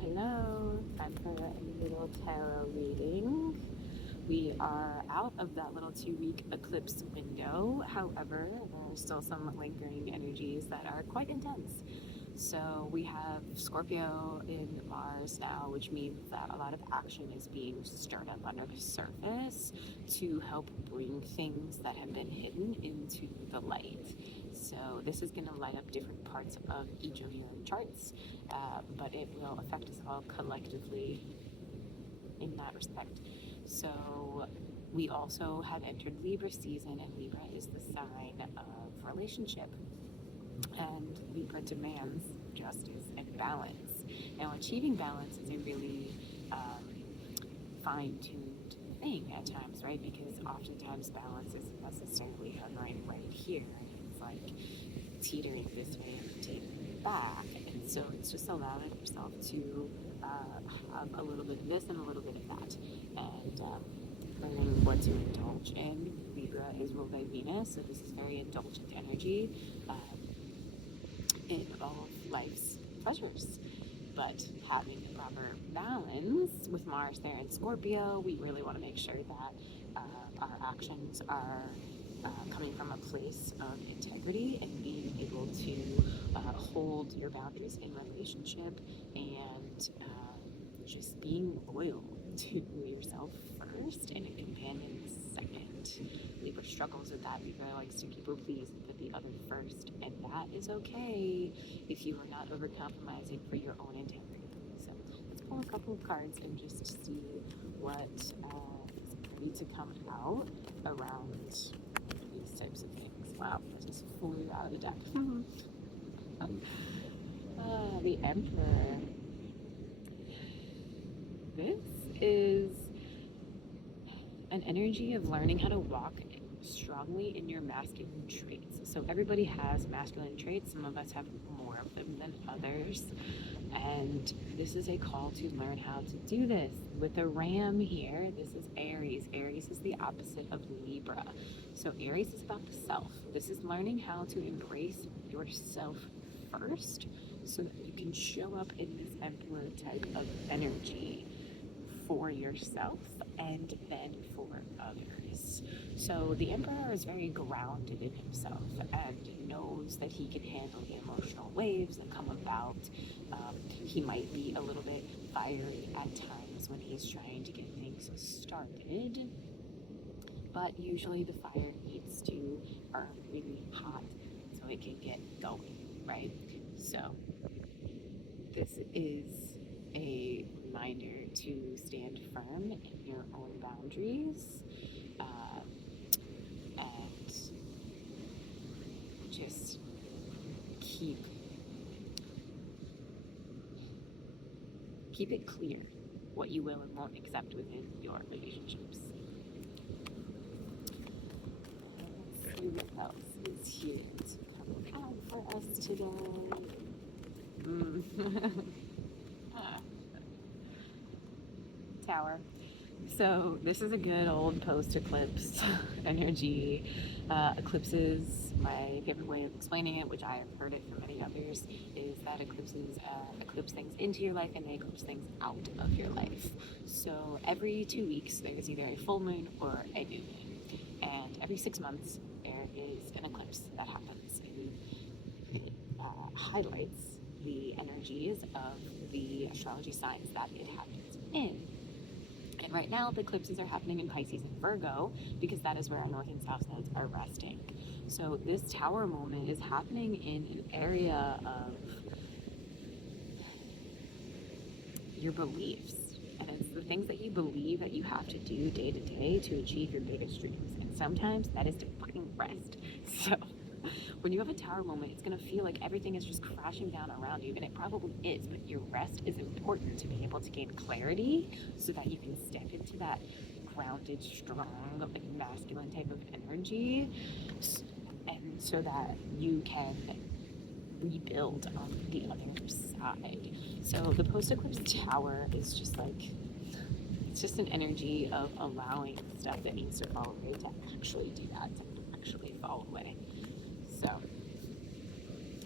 Hello. Time for a little tarot reading. We are out of that little 2 week eclipse window. However, there are still some lingering energies that are quite intense. So we have Scorpio in Mars now, which means that a lot of action is being stirred up under the surface to help bring things that have been hidden into the light. So this is going to light up different parts of each of your charts, but it will affect us all collectively in that respect. So we also have entered Libra season, and Libra is the sign of relationship. And Libra demands justice and balance. Now, achieving balance is a really fine-tuned thing at times, right? Because oftentimes balance isn't necessarily hovering right here. It's like teetering this way and teetering back. And so it's just allowing yourself to have a little bit of this and a little bit of that. And learning what to indulge in. Libra is ruled by Venus, so this is very indulgent energy in all of life's pleasures. But having the proper balance with Mars there in Scorpio, we really want to make sure that our actions are coming from a place of integrity and being able to hold your boundaries in relationship and just being loyal to yourself first and your companion second. Libra struggles with that. Libra likes to people please and put the other first, and that is okay if you are not over compromising for your own integrity. So let's pull a couple of cards and just see what is ready to come out around these types of things. Wow, I just flew out of the deck. The Emperor. This is an energy of learning how to walk strongly in your masculine traits. So everybody has masculine traits. Some of us have more of them than others. And this is a call to learn how to do this. With the ram here, this is Aries. Aries is the opposite of Libra. So Aries is about the self. This is learning how to embrace yourself first so that you can show up in this Emperor type of energy for yourself and then for others. So the Emperor is very grounded in himself and knows that he can handle the emotional waves that come about. He might be a little bit fiery at times when he's trying to get things started, but usually the fire needs to burn really hot so it can get going, right? So this is a reminder to stand firm in your own boundaries and just keep it clear what you will and won't accept within your relationships. Let's see what else is here to come out for us today. Tower. So this is a good old post-eclipse energy. Eclipses, my favorite way of explaining it, which I have heard it from many others, is that eclipses eclipse things into your life and they eclipse things out of your life. So every 2 weeks there's either a full moon or a new moon, and every 6 months there is an eclipse that happens. It highlights the energies of the astrology signs that it happens in. And right now, the eclipses are happening in Pisces and Virgo because that is where our north and south nodes are resting. So this tower moment is happening in an area of your beliefs. And it's the things that you believe that you have to do day to day to achieve your biggest dreams. And sometimes that is to freaking rest. So when you have a tower moment, it's going to feel like everything is just crashing down around you, and it probably is, but your rest is important to be able to gain clarity so that you can step into that grounded, strong, like masculine type of energy, and so that you can rebuild on the other side. So the post-eclipse tower is just like, it's just an energy of allowing stuff that needs to fall away to actually do that, to actually fall away. So,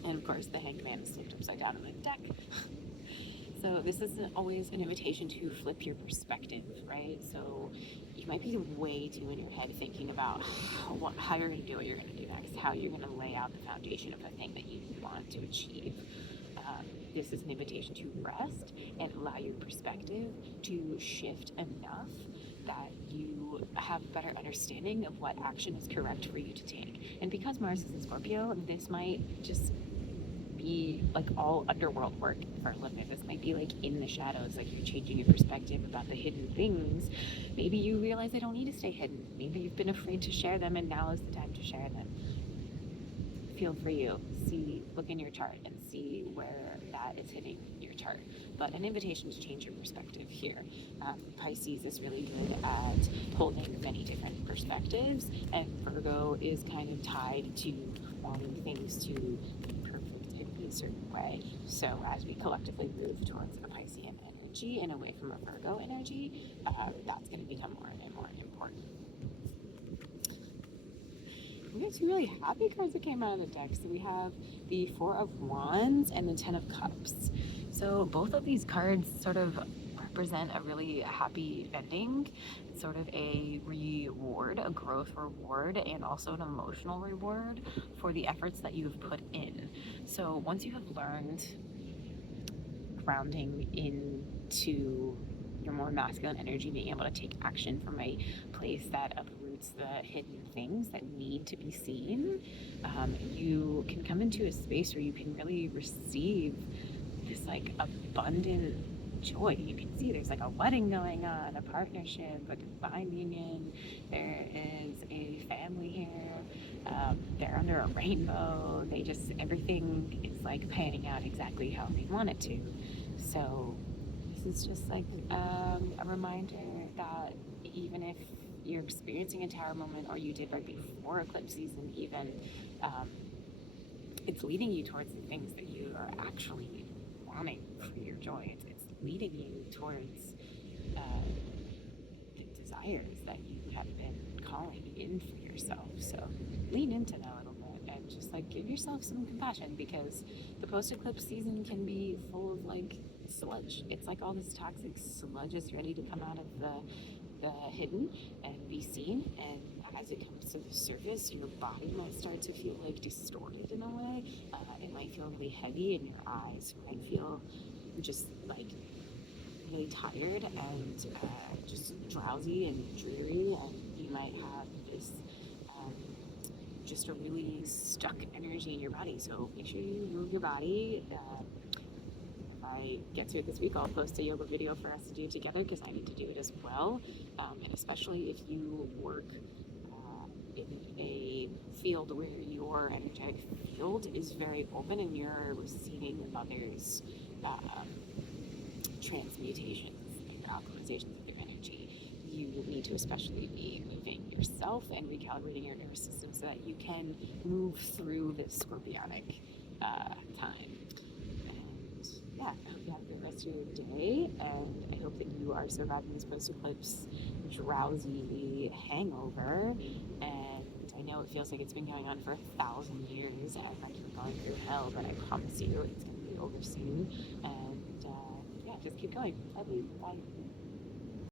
and of course the Hanged Man is flipped upside down in the deck. So this isn't always an invitation to flip your perspective, right? So you might be way too in your head thinking about how you're going to do what you're going to do next, how you're going to lay out the foundation of the thing that you want to achieve. This is an invitation to rest and allow your perspective to shift enough that you have a better understanding of what action is correct for you to take. And because Mars is in Scorpio, this might just be like all underworld work for a little bit. This might be like in the shadows, like you're changing your perspective about the hidden things. Maybe you realize they don't need to stay hidden. Maybe you've been afraid to share them and now is the time to share them. Feel for you. Look in your chart and see where that is hitting your chart. But an invitation to change your perspective here. Pisces is really good at holding many different perspectives, and Virgo is kind of tied to wanting things to be perfect in a certain way. So as we collectively move towards a Piscean energy and away from a Virgo energy, that's going to become more and more important. We have two really happy cards that came out of the deck. So we have the Four of Wands and the Ten of Cups. So both of these cards sort of represent a really happy ending, sort of a reward, a growth reward, and also an emotional reward for the efforts that you've put in. So once you have learned grounding into your more masculine energy, being able to take action from a place that uproots the hidden things that need to be seen, you can come into a space where you can really receive this like abundant joy. You can see there's like a wedding going on, a partnership, a divine union. There is a family here. They're under a rainbow. Everything is like panning out exactly how they want it to. So this is just like a reminder that even if you're experiencing a tower moment, or you did right before eclipse season even, it's leading you towards the things that you are actually wanting for your joy. It's leading you towards the desires that you have been calling in for yourself. So lean into that a little bit and just like give yourself some compassion, because the post-eclipse season can be full of like sludge. It's like all this toxic sludge is ready to come out of the hidden and be seen, and as it comes to the surface, your body might start to feel like distorted in a way. It might feel really heavy, and your eyes might feel just like really tired and just drowsy and dreary, and you might have this just a really stuck energy in your body. So make sure you move your body. I get to it this week, I'll post a yoga video for us to do together, because I need to do it as well. And especially if you work in a field where your energetic field is very open and you're receiving others' transmutations and optimizations of their energy, you need to especially be moving yourself and recalibrating your nervous system so that you can move through this scorpionic time. Yeah, I hope you have a good rest of your day, and I hope that you are surviving this post-eclipse drowsy hangover. And I know it feels like it's been going on for 1,000 years, and like you're going through hell, but I promise you it's going to be over soon. And yeah, just keep going. Love you. Bye.